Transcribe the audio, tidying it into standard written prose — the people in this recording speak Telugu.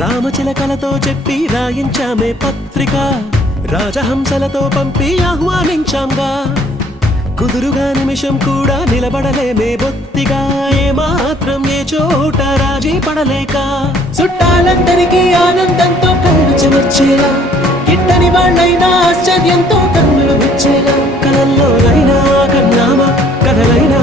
రామచిలకలతో చెప్పి రాయించామే పత్రిక, రాజహంసలతో పంపి ఆహ్వానించాంగా. కుదురుగా నిమిషం కూడా నిలబడలేమే బొత్తిగా, ఏమాత్రం ఏ చోట రాజీ పడలేక. చుట్టాలందరికీ ఆనందంతో కళ్ళు చెమర్చేలా, గిట్టని వాళ్ళైనా ఆశ్చర్యంతో కన్నులు వచ్చేలా. కలల్లోనైనా కన్నామా కథలైనా